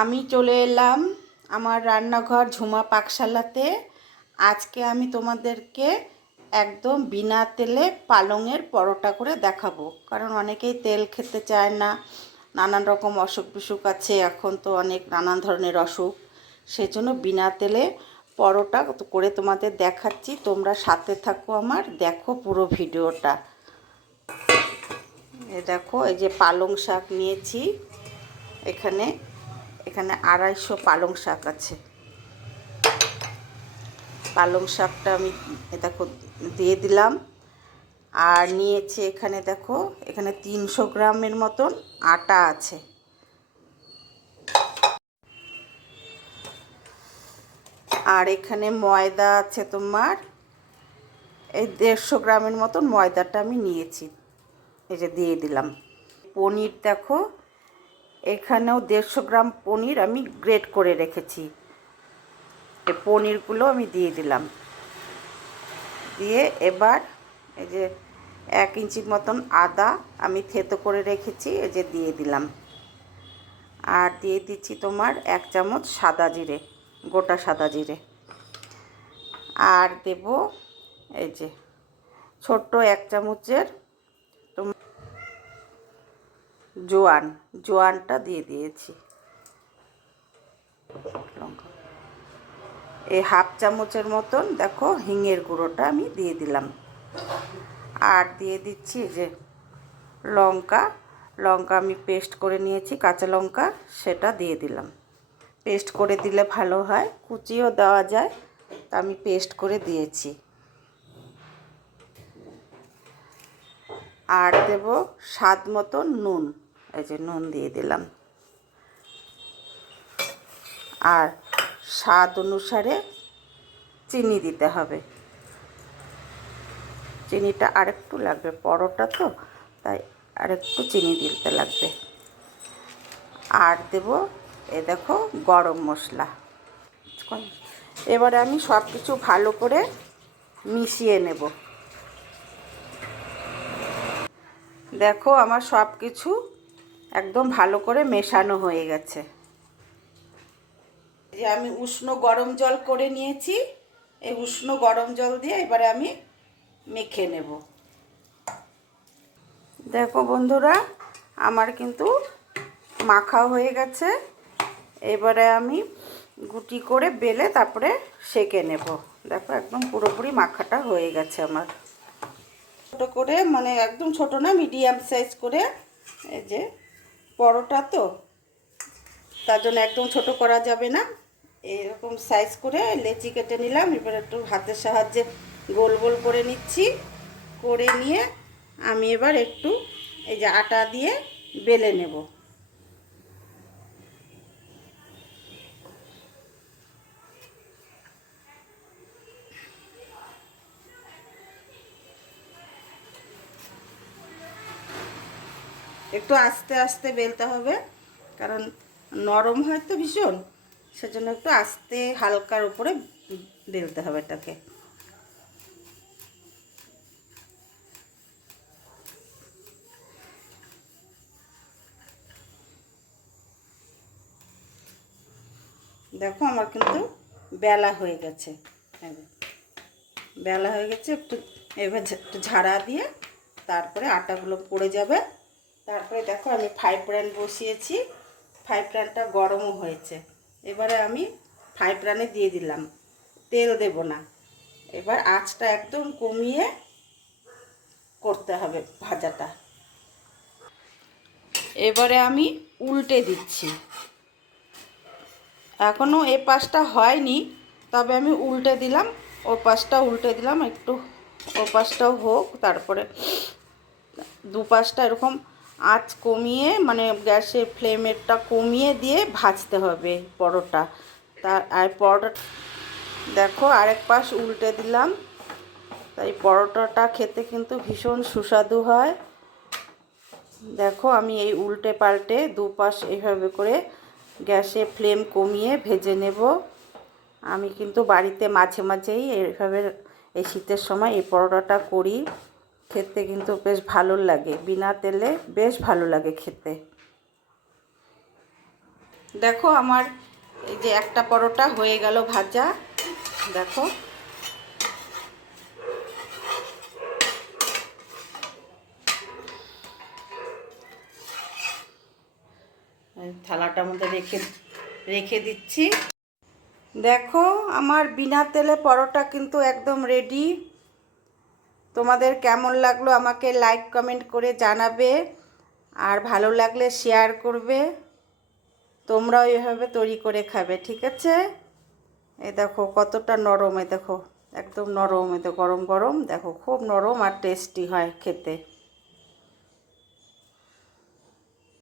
আমি চলে এলাম আমার রান্নাঘর ঝুমা পাকশালাতে। আজকে আমি তোমাদেরকে একদম বিনা তেলে পালংয়ের পরোটা করে দেখাবো, কারণ অনেকেই তেল খেতে চায় না, নানান রকম অসুখ বিসুখ আছে, এখন তো অনেক নানান ধরনের অসুখ, সেজন্য বিনা তেলে পরোটা করে তোমাদের দেখাচ্ছি। তোমরা সাথে থাকো, আমার দেখো পুরো ভিডিওটা। দেখো, এই যে পালং শাক নিয়েছি, এখানে 250 পালং শাক আছে। পালং শাকটা আমি দেখো দিয়ে দিলাম। আর নিয়েছি এখানে, দেখো এখানে 300 গ্রামের মতন আটা আছে। আর এখানে ময়দা আছে তোমার এই 150 গ্রামের মতন ময়দাটা আমি নিয়েছি, এই যে দিয়ে দিলাম। পনির দেখো, এখানেও 150 গ্রাম পনির আমি গ্রেট করে রেখেছি, এই পনিরগুলো আমি দিয়ে দিলাম। দিয়ে এবার এই যে 1 ইঞ্চির মতন আদা আমি থেতো করে রেখেছি, এই যে দিয়ে দিলাম। আর দিয়ে দিচ্ছি তোমার 1 চামচ সাদা জিরে, গোটা সাদা জিরে। আর দেব এই যে ছোট্ট 1 চামচের জোয়ানটা দিয়ে দিয়েছি। লঙ্কা এই 1/2 চামচের মতন দেখো হিঙের গুঁড়োটা আমি দিয়ে দিলাম। আর দিয়ে দিচ্ছি যে লঙ্কা আমি পেস্ট করে নিয়েছি, কাঁচা লঙ্কা, সেটা দিয়ে দিলাম। পেস্ট করে দিলে ভালো হয়, কুচিও দেওয়া যায়, তা আমি পেস্ট করে দিয়েছি। আর দেব স্বাদ মতো নুন, এই যে নুন দিয়ে দিলাম। আর স্বাদ অনুসারে চিনি দিতে হবে, চিনিটা আরেকটু লাগবে, পরোটা তো তাই আরেকটু চিনি দিতে লাগবে। আর দেব এ দেখো গরম মশলা। এবারে আমি সব কিছু ভালো করে মিশিয়ে নেব। দেখো আমার সব কিছু একদম ভালো করে মেশানো হয়ে গেছে। যে আমি উষ্ণ গরম জল করে নিয়েছি, এই উষ্ণ গরম জল দিয়ে এবারে আমি মেখে নেব। দেখো বন্ধুরা, আমার কিন্তু মাখা হয়ে গেছে। এবারে আমি গুটি করে বেলে তারপরে সেঁকে নেব। দেখো একদম পুরোপুরি মাখাটা হয়ে গেছে আমার। ছোটো করে, মানে একদম ছোট না, মিডিয়াম সাইজ করে, এই যে পরোটা তো তার জন্য একদম ছোট করা যাবে না, এরকম সাইজ করে লেচি কেটে নিলাম। এবার একটু হাতের সাহায্যে গোল গোল করে নিচ্ছি, করে নিয়ে আমি এবার একটু এই যে আটা দিয়ে বেলে নেব। একটু আস্তে আস্তে বেলতে হবে, কারণ নরম হয় তো ভীষণ, সেজন্য একটু আস্তে হালকার উপরে বেলতে হবে এটাকে। দেখো আমার কিন্তু বেলা হয়ে গেছে, বেলা হয়ে গেছে। এবার একটু ঝাড়া দিয়ে তারপরে আটাগুলো পড়ে যাবে। তারপরে দেখো আমি ফ্রাই প্যান বসিয়েছি, ফ্রাই প্যানটা গরমও হয়েছে। এবারে আমি ফ্রাই প্যানে দিয়ে দিলাম, তেল দেব না। এবার আঁচটা একদম কমিয়ে করতে হবে ভাজাটা। এবারে আমি উল্টে দিচ্ছি, এখনও এ পাশটা হয়নি, তবে আমি উল্টে দিলাম, ও পাশটা উল্টে দিলাম, একটু ও পাশটাও হোক। তারপরে দুপাশটা এরকম আঁচ কমিয়ে, মানে গ্যাসের ফ্লেমেরটা কমিয়ে দিয়ে ভাজতে হবে পরোটা। আর পরোটা দেখো আরেক পাশ উল্টে দিলাম, তাই পরোটাটা খেতে কিন্তু ভীষণ সুস্বাদু হয়। দেখো আমি এই উল্টে পাল্টে দুপাশ এইভাবে করে গ্যাসে ফ্লেম কমিয়ে ভেজে নেব। আমি কিন্তু বাড়িতে মাঝে মাঝেই এইভাবে এই শীতের সময় এই পরোটাটা করি, খেতে কিন্তু বেশ ভালো লাগে, বিনা তেলে বেশ ভালো লাগে খেতে। দেখো আমার এই যে একটা পরোটা হয়ে গেল ভাজা, দেখো। থালাটার মধ্যে রেখে রেখে দিচ্ছি। দেখো আমার বিনা তেলে পরোটা কিন্তু একদম রেডি। তোমাদের কেমন লাগলো আমাকে লাইক কমেন্ট করে জানাবে, আর ভালো লাগলে শেয়ার করবে। তোমরাও এভাবে তৈরি করে খাবে, ঠিক আছে? এই দেখো কতটা নরম, এই দেখো একদম নরম, এই তো গরম গরম, দেখো খুব নরম আর টেস্টি হয় খেতে।